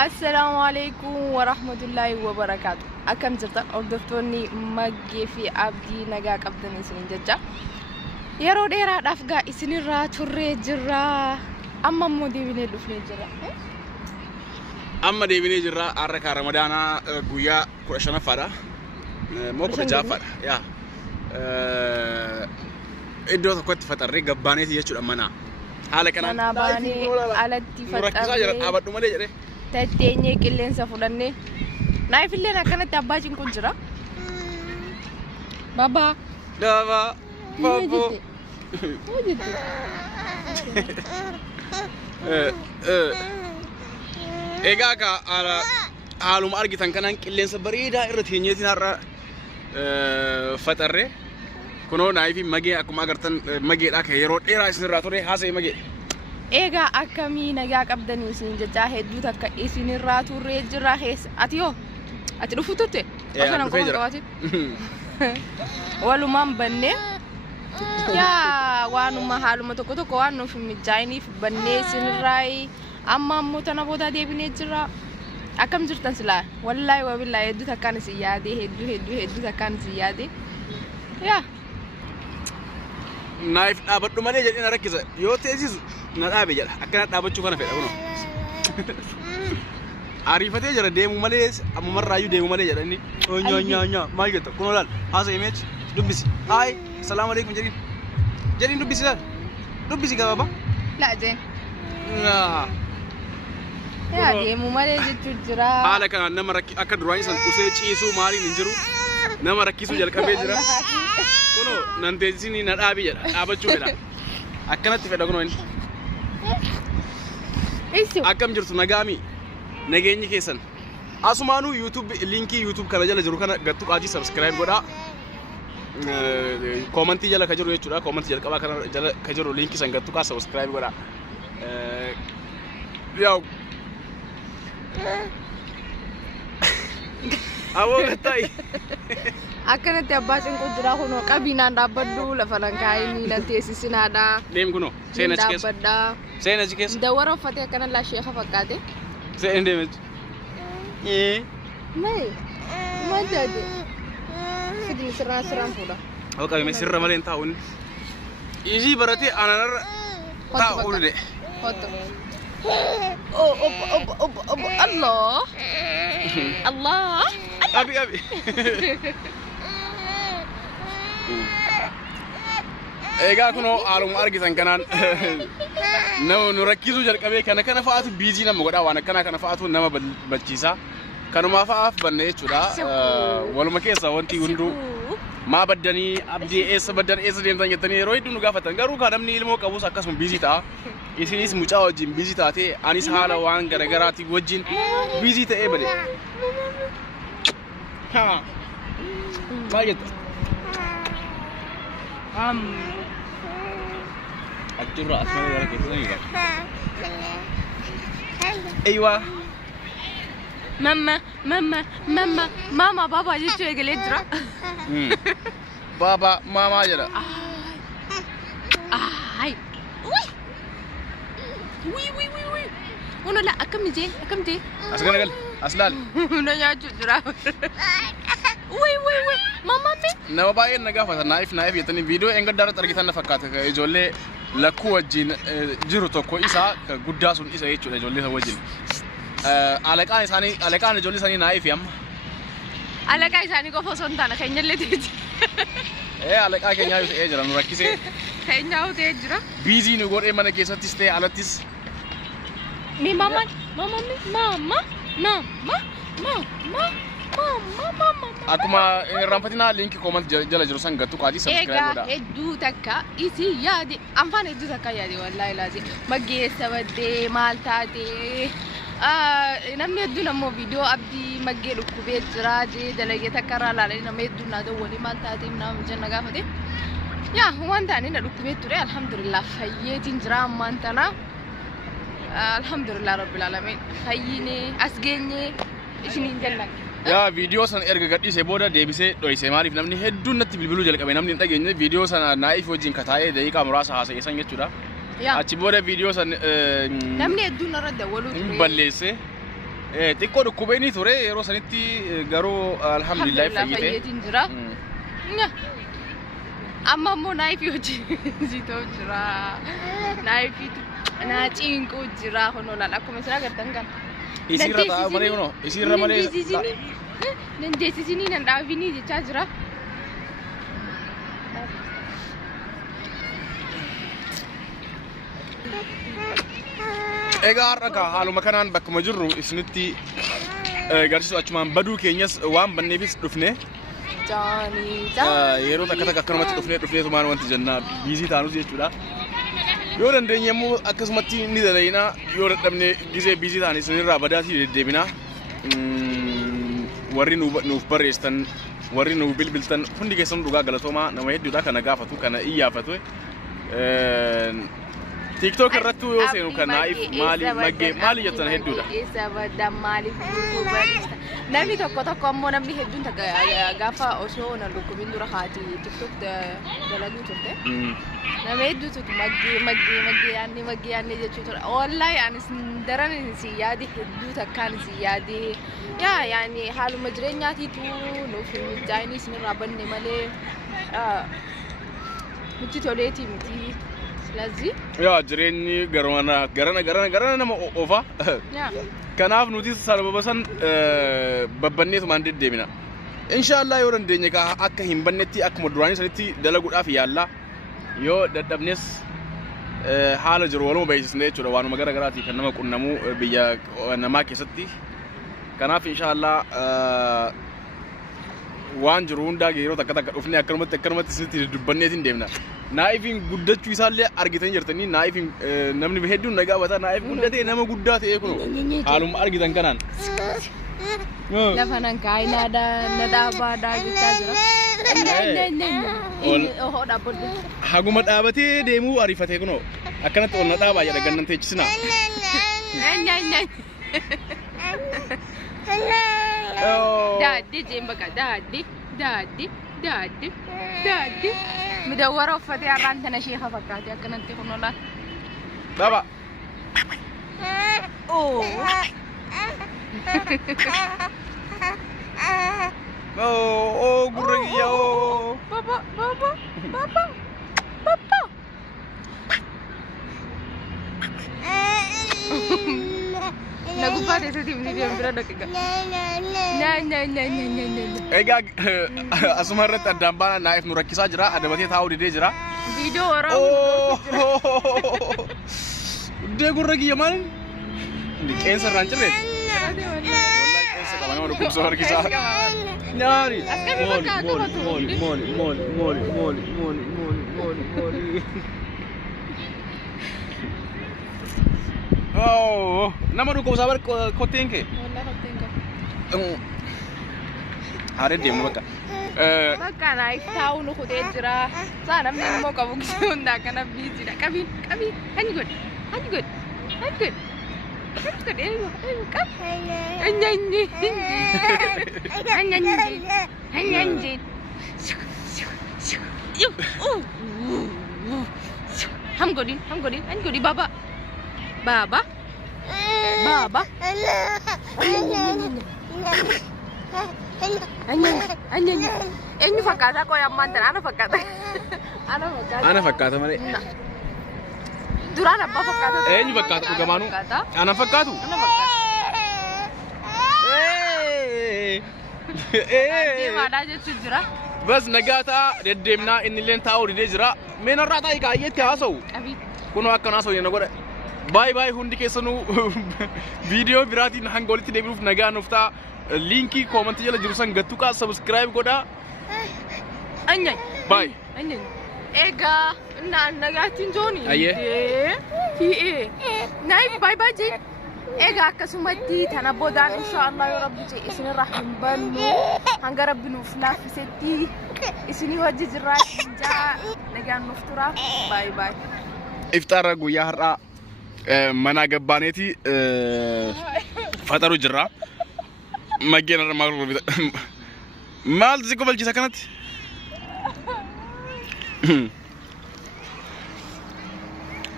السلام عليكم ورحمة الله وبركاته. أكم جرتا أردفتوني مجي في عبدي نجاك عبدني سنين جدا. يا روديرا دافقا إسنيرا توري جرا أما مودي بني دفني جرا. أما دي بني جرا أرك رمضانا قويا كرشنا فدا. مو كرجا فدا. يا. إدو تقول فترة قباني تيجي أمانة. حالك أنا. أنا باني على تفترة. مركزة جرا أبد ما لي جرا. تتيني كلين سفلاني. نايف اللي أنا كانت أباجين كنجرا. بابا. بابا. بابا. Egaa ka haaluma argitan kanaan qilleensa bareedaa irra teenyeetiin har'a faxarree kunoo naayifi magee akkuma agartan mageedhaa kan yeroo dheeraa isinirraa ture haasa'e magee. Egaa akkamii nagaa qabdanii isin jechaa hedduu takka isinirraa turree jira keessa ati hoo ati dhufu turte osoo nan qofa qabaate walumaan bannee yaa waanuma haaluma tokko tokko waan nuuf mijaa'iniif bannee isinirraa amma ammoo tana booda deebinee jira akkam jirtan silaa wallaahi wabillahi hedduu takkaan isin yaadee hedduu takkaan isin yaadee yaa naayif dhaabadhu malee jedhee na rakkisa yoo teessisu na dhaabe jedha akkana dhaabachuu kana fedha kunoo ariifatee jira deemu malee ammumarraayyuu deemu malee jedha inni nyaa maal jetta kunoo laal haasa imeechi dubbisi haay salaamu alaikum jedhiin dubbisi laal dubbisi gabaaba laa jeen naa yaa deemu malee jechuu jira haala kanaan nama akka duraanii san usee ciisuu maaliin hin jiru nama rakkisuu jalqabee jira kunoo nan teessisni na dhaabi jedha dhaabachuu fedha akkanatti fedha kunoo inni akkam jirtu nagaami nageenyi keessan asumaanuu linkii YouTube kana jala jiru kana gattu qaajii subscribe godhaa komentii jala ka jiru jechuudha komentii jalqabaa kana jala ka jiru linkii san gattu qaa subscribe godhaa yaw awoo gatta'i akkanatti abbaa cinquu jira kunoo qabinaan dhaabbadhu lafa lankaayinii nan teessisinaadha deem kunoo seen achi keessa seen achi keessa dawwara uffatee akkana laa sheeka fakkaate seen deemechi maal taate fidni sirraan fuudha oo qabime sirra malee hin taa'u inni isii baratee ananarra taa'u de foto Allah Allah abi egaa kunoo haaluma argitan kanaan nama nu rakkisuu jalqabee kana fa'aatu biizii nama godhaa waan akkana kana fa'aatu nama balchiisa kanumaa fa'aaf banne jechuudha waluma keessa wanti hunduu maa baddanii abdii eessa baddan eessa deemtan jettanii yeroo hedduu nu gaafatan garuu kan namni ilmoo qabus akkasuma biizii ta'a isinis mucaa wajjin biizii taate anis haala waan garagaraati wajjin biizii ta'ee bade maal jetta achirra asuma gara keessanii qaba eeywa mama baba jechuu eegalee jira baba mama jedha ay wi ono la akkam jee as garagal as laal no nyaachuu jira wi mama mi nama baay'een na gaafata naayif jettanii viidiyoo engaddaarratti argitan na fakkaata ijoollee lakkuu wajjin jiru tokko isa guddaa sun isa jechuudha ijoollee isa wajjin alaqaan ijoollee isaanii naayif amma alaqaa isaanii qofa osoo hin taane keenyallee teeji alaqaa keenyaa ta'ee jira nu rakkisee keenyaa ta'ee jira biizii nu godhee mana keessattis ta'e alattis mi mama akkuma irraanfatinaa linkii koomenti jala jiru san gattu qaadii subscribe godhaa hedduu takka isi yaade anfaan hedduu takka yaade wallaahi laazim maggeessa baddee maal taatee namni hedduun ammoo viidiyoo abdii maggee dhukkubee jira jee dalagee takka irraa ilaalanii nama hedduun naa dawwalee maal taatee nama jenna gaafate yaa waan taane na dhukkubee ture alhamdulillah fayyeetiin jira ammaan tana alhamdulillah rabbil alamin fayyine as geenye isiniin jallan yaa viidiyoo san erga gadhiisee booda deebisee dhoysee maaliif namni hedduun natti bilbiluu jalqabe namni hin dhageenye viidiyoo sana naayif wajjin kataa'ee daqiiqaa muraasa haasa'eessan jechuudha achi booda viidiyoo san namni hedduun irra dawwaluu ture balleesse xiqqoo dhukkubeenii ture yeroo sanitti garuu alhamdulillah fayyite. Jira. Amma immoo naayifii hojjetoo jira. Naayifii naaciinquu jira honolaan akkuma isin agartan kan. Isirra ta'a malee kunoo isirra malee. Dandeessisinii nan dhaabinii jechaa jira. Egaa har'a haaluma kanaan bakkuma jirru isinitti garsiisu achumaan baduu keenyas waan banneefis dhufne. Yeroo takka akkanumatti dhufnee tumaan wanti jennaa biizii taanus jechuudha. Yoo dandeenye immoo akkasumatti ni dalaginaa yoo dadhabne gizee biizii taanii isinirraa badaatii deddeebinaa. Warri nuuf barreessan warri nuuf bilbiltan hundi keessanuu dhugaa galatoomaa nama hedduudha kana gaafatu kana iyyaafatu. TikTok irratti yoo seenu kan naif maali jettan hedduudha. Namni tokko ammoo namni hedduun gaafa osoo na dhukkubin dura haati TikTok dalaguu turte. Nama hedduutu maggee yaanni jechuu ture. Wallahi anis daran si yaadi hedduu takkaan si yaadi. Yaani haaluma jireenyaatiitu nuuf mijaa'inii isinirraa banne malee nuti toleetii miti. Lazzi? Jireenyi garana nama ofa. Kanaaf nuti sababa san babbanneetumaan deddeebina. Inshallah yoo dandeenye akka hin bannetti akkuma duraanii sanitti dalaguudhaaf yaalla. Yoo dadhabnes haala jiru waluma beeksisne jechuudha waanuma garaagaraatii kan nama qunnamuu biyya namaa keessatti. Kanaaf inshallah waan jiru hundaa yeroo takka dhufnee akkanumatti isinitti dubbanneetiin deemna. Naayifin guddachuu isaallee argitan jirtanii naayifin namni hedduun nagaa bataa naayif guddatee nama guddaa ta'ee kun haaluma argitan kanaan. Lafa nan kaa'ee na dhaabaadhaa jechaa jira. Haguma dhaabatee deemuu ariifatee kunoo akkanatti ol na dhaabaa jedha gannan teechisina. Daaddi jembaga daaddi. Midawwara uffatee har'aan tana sheekha fakkaatee akkanatti kunuunaa. Baba. Gurra kiyyaa. Baba. Nagubbaa teessatti himni deemu bira dhaqiqa. Egaa asuma irratti addaan baana naayif nu rakkisaa jira adabatee taa'uu didee jira. Viidiyoo waraabuu Uddee gurra kiyya maal? Qeensa irraan cirreeti. Wallahi qeensa qaba nama dhukkubsa harkisaa. Nyaari. Mooli. Nama dhukkubsaa bar kotteen kee. Wallahi kotteen kee. Haare deemu bakka. Bakka naayif taa'uu nu kutee jira. Saa namni immoo qabu gisee hundaa kana biiziidha. Qabiin. Hanyi godhe. Ham godin. Baba. Eenyu fakkaata koo yammaan tan ana fakkaata. Ana fakkaata malee. Duraan abbaa fakkaata. Eenyu fakkaata dhugamaanuu? Ana fakkaatu? Deemaadhaa jechuun jira. Bas nagaa ta'a deddeemnaa inni illee taa'uu didee jira. Meenarraa taa'ii kaayyeetti haasa'u. Kunoo akkan haasa'u jenna godhe. Baay'ee hundi keessanuu viidiyoo biraatiin hanga walitti deebinuuf nagaa nuuf ta'a. Linkii koomentii jala jiru san gattuqaa subscribe godhaa. Anyay. Bye. Egaa nagaatiin jooni. Naayif bye jee. Egaa akkasumatti tana boodaan inshallah yoo rabbi jee isinirraa hin bannu hanga rabbi nuuf laaffisetti isinii wajji jirraa jaa nagaan nuuf tura. Bye. Iftaara guyyaa har'aa mana gabbaaneeti fataru jirra. Maggeen irra maal xiqqoo balchisa kanatti?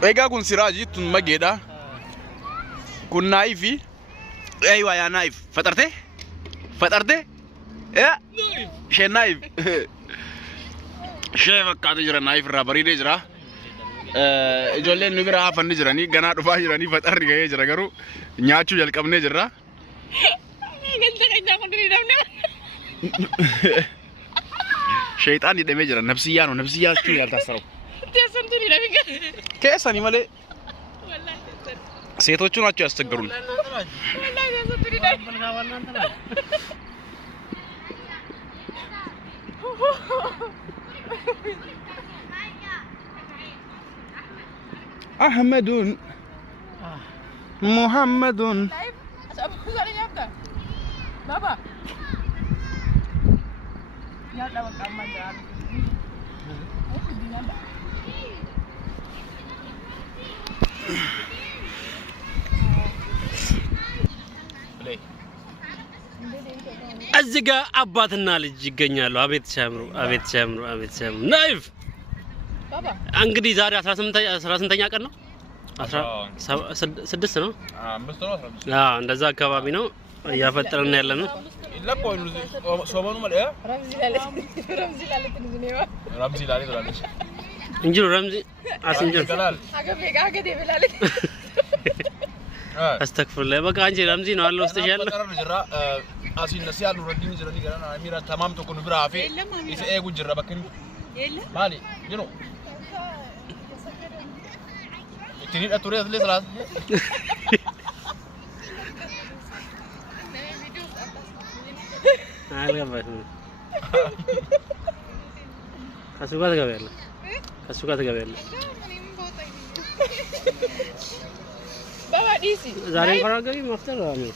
Egaa kun Siraajii tun maggeedha. Kun Naayifi ايوه يا نايف فطرتي يا شي نايف شي فكات جرا نايف را بريده جرا ijoolleen nu bira hafanni jiranii ganaa dhufaa jiranii faxarri ga'ee jira garuu nyaachuu jalqabnee jirra. Shayxaan hidhamee jira nafsiyyaa chuu yaaltaasarau keessanii malee ሴቶቹ ናቸው ያስቸገሩን። أحمد محمد بابا እዚህ ጋር አባትና ልጅ ይገኛሉ። አቤት ሲያምሩ ናይፍ እንግዲህ ዛሬ 18ኛ ቀን ነው 16 ነው 5 ነው 15 አዎ እንደዛ አካባቢ ነው እያፈጠረን ያለ ነው ለቆይ ሶባኑ ማለት ረምዚ ላለ ትላለች እንጂ ረምዚ አስንጀር አገዴ ብላለች አስተክፍለ በቃ አንቺ ረምዚ ነው አለ ውስጥ ያለው አሲን ነሲያሉ ረዲን ጅራኒ ገራና አሚራ ተማም ተኩን ብራፌ ኢሰ ኤጉ ጅራ በከን የለም ማሊ ይሮ ትኒ አቱሪያት ለስራት አልገባሽም ከሱ ጋር ትገቢያለሽ Baba DC. ዛሬ ቆራገቢ መፍጠር ነው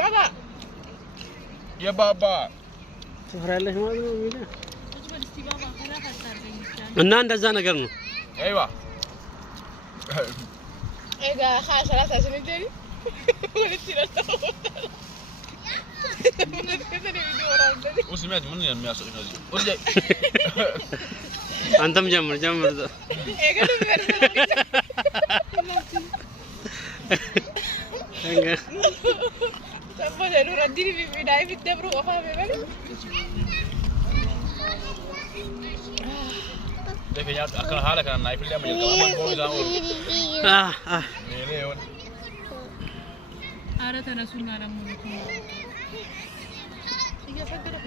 Baba. የባባ ትፈራለሽ ማለት ነው ሚለ እና እንደዛ ነገር ነው አይዋ ኤጋ ኻሰላሳ ስንጀሪ ወስሚያት ምን የሚያስቀኝ ነው ወርጄ አንተም ጀምር ኤጋ እንገ ሰቦደ ኑረዲን ቢዳይ ቢደብሩ ወፋ በበል ለከኛ አከና ሐላ ከና ናይፍ ላይ ማለት ነው ዛው ሌሌውን አረ ተነሱና ደግሞ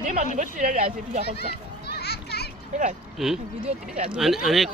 ደማ ንበስ ይላል አሲ ቢዛ ኮሳ ይላል ቪዲዮ ትሪት እኔ